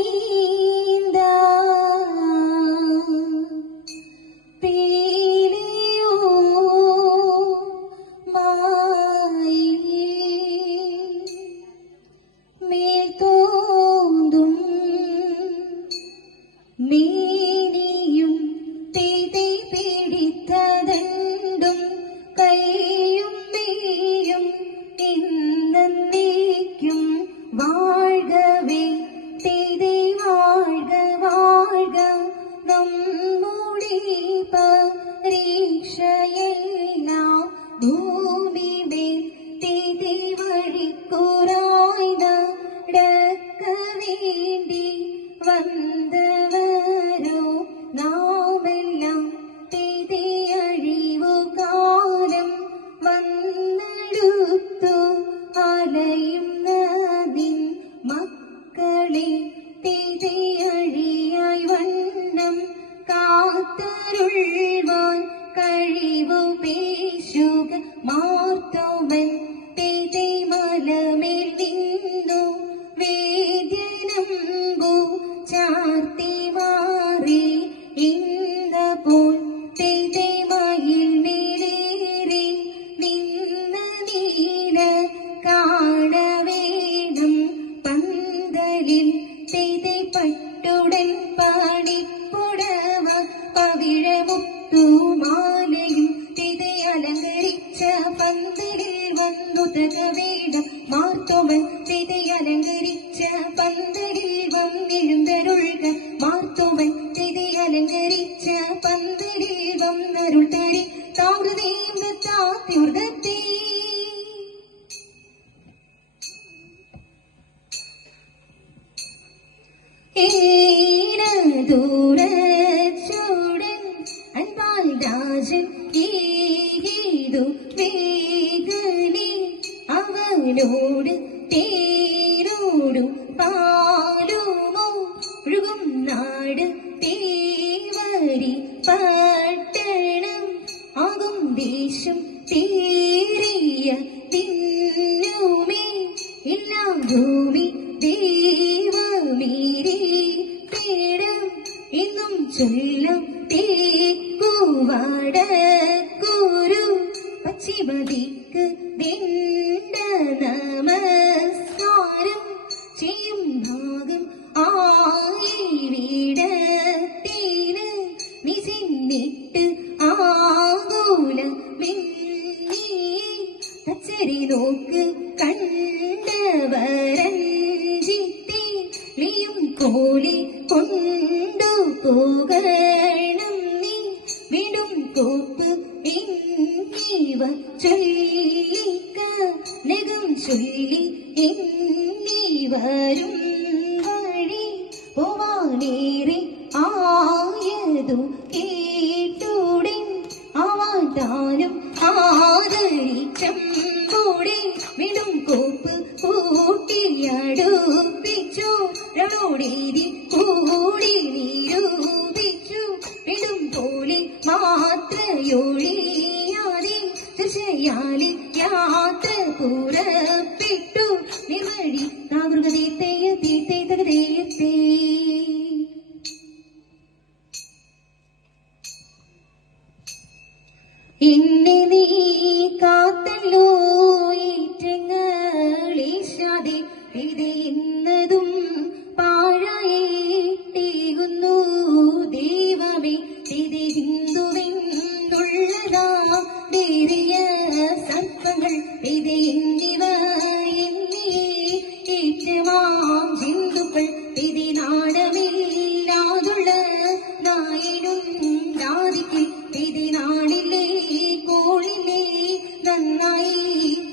മെയ്ക്കണീന്താ പേലിയോ മായി മേൽത്തോന്തും മേനിയും തേതേ പിടിത്തതണ്ടും കൈയും മെയ്യും എന്നേക്കും வாழ்கவே തേതേ வாழ்க வாழ்க നമ്മുടെ പരീക്ഷയെല്ലാം ഭൂമിമേൽ തേതേ വഴിക്കുറായി നടക്ക വേണ്ടി വന്നവരോ നാമെല്ലാം തേതേ അഴിവുകാലം വന്നെടുത്തു അലയുന്നതിൻ മക്കളെ തേതേ അഴിയായി വണ്ണം കാത്തരുൾവാൻ കഴിവു പേശുക മാർത്തോമൻ തേതേ മലമേൽ നിന്നു വേദ്യനമ്പു ചാർത്തി മാറി ഇന്നപ്പോൾ തേതേ മയിൽ നേരേറി നിന്ന നീല കാണവേണം പന്തലിൽ തേതേ പട്ടുടൻ പാണിപ്പുടവ പവിഴമുത്തുമാലയും തേതേ അലങ്കരിച്ച പന്തലിൽ വന്നു തകവേണം മാർത്തോമൻ തേതേ അലങ്കരിച്ച പന്തലിൽ വന്നെഴുന്തരുൾക മാർത്തോമൻ തേതേ അലങ്കരിച്ച പന്തലിൽ വന്നരുൾ തരി താമൃതേന്ദ താത്യുർദത്തേ ദൂരച്ചൂടൻ അൻപാൽ രാജൻ ഏതു വേഗനെ അവനോട് തേരോടു പാലുമോ ഒഴുകും നാട് തേവരി പട്ടണം ആകും ദേശം തേറിയ തിന്നുമേ എല്ലാ ഭൂമി ദേവമീരേ പേടം എന്നും ചൊല്ലും തേക്കുവടക്കൂരു പശ്ചിമദിക്ക് വേണ്ട നമസ്കാരം ചെയ്യും ഭാഗം ആയിടത്തേന് നിസിന്നിട്ട് ആകൂല മിന്നി തച്ചരി നോക്ക് കണ്ടവരഞ്ചിത്തേ ളിയും കോലി കൊണ്ടുപോകണം നീ വീണ്ടും കോപ്പ് എന്നിവ ചൊല്ലിക്ക നകം ചൊല്ലി എന്നിവരും വഴി പോവാനേറെ ആയതു കേട്ടുടൻ ആവാതാനും ആദരിച്ചമ്പോടെ വീണ്ടും കോപ്പ് കൂട്ടിയടുപ്പിച്ചു രവോടേതി കൂടി നിരൂപിച്ചു വീണ്ടും പോലെ മാത്രയൊഴിയാതെ ചർച്ചയാലെ യാത്ര പുറപ്പെട്ടു നിർവഴി താമൃഗതീത്തയ തീത്തേ തകതേയത്തേ എന്നെ നീ കാത്തല്ലോ ഈറ്റങ്ങളീശാതെ ഇതെന്നതും പാഴായിട്ടേകുന്നു ദൈവമേ ഇത് ഹിന്ദുവെന്നുള്ളതാ ധൈര്യ സർപ്പങ്ങൾ ഇത് എന്നിവ എന്നിയെ ഏറ്റവാം ഹിന്ദുക്കൾ ഇത് നാടമില്ലാതുള്ള നായനും രാധിക്ക് ഇത് നാടില്ലേ കോളില്ലേ നന്നായി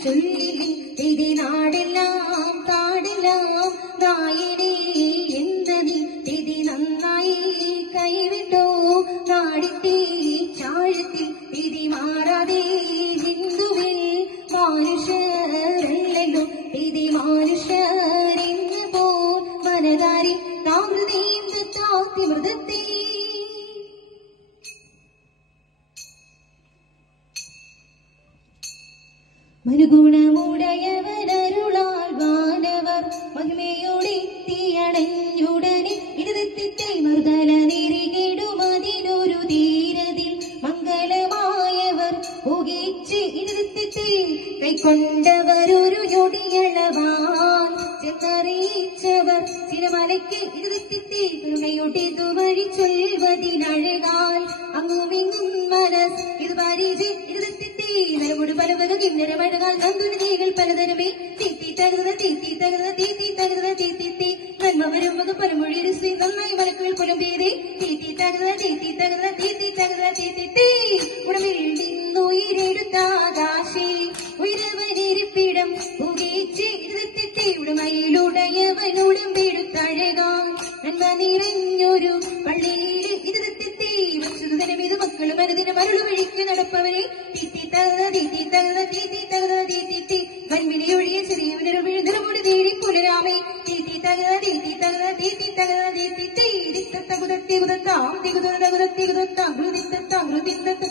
ചൊല്ലില്ലേ ഇത് നാടെല്ലാം കാടെല്ലാം നായനെ എന്തതി ഇത് നന്നായി കൈവിട്ടോ നാടിത്തെ ചാഴത്തിൽ ഇത് മാറാതെ ഹിന്ദുവിൽ മനുഷ്യരല്ലല്ലോ ഇത് മനുഷ്യരെന്ന് പോ മനതാരി താമൃതേന്ദ താത്തിമൃതത്തെ മനുഗുണമുടയവരരുളാൽ വാനവർ മഹിമയോടെ ചെന്നവരൊരു ഞൊടിയളവാൻ ചെന്നറിയിച്ചവർ ചിരമലയ്ക്ക് ഇരുത്തിത്തി കരുണയുടെ വഴി ചൊൽവതിനഴകാൽ അങ്ങുമിങ്ങും മനസ് ഇത് പരിചി ഇരുത്തിത്തി നരമുട് പലവക കിന്നരമഴകാൽ നന്ദുനികൾ പലതരമേ തീത്തി തകർന്ന തീത്തി തകർന്ന തീത്തി തകർന്ന തീത്തി നന്മ വരുമ്പത് പലമൊഴി ശ്രീ നന്നായി മലക്കുകൾ പുലമ്പേരെ തീത്തി തകർന്ന തീത്തി തകർന്ന തീത്തി തകർന്ന തീത്തി ഉടമിൽ നിന്നുയിരെടുത്താകാശേ ഉയരവനിരിപ്പിടം പുകേച്ച് ഇരുത്തിത്തി ഉടമയിലുടയവനുടമ്പെടുത്തഴകാൻ നന്മ നിറഞ്ഞൊരു പള്ളിയിൽ ഇരുത്തിത്തി വസ്തുതനം ഇത് മക്കളും മനതിന് മരുളു വഴിക്ക് നടപ്പവരെ തീത്തി തകർന്ന തീത്തി തകർന്ന തീത്തി തകർന്ന തീത്തി വൻവിനെ ഒഴിയ ചെറിയവനൊരു നിറമുടി തേടി പുലരാമേ തീത്തി തകർന്ന തീത്തി തകർന്ന തീത്തി തകർന്ന തീത്തി തകുതത്തി കുതത്താം തികുതത്തി കുതത്താം ഹൃദിത്താം ഹൃദിത്തത്ത്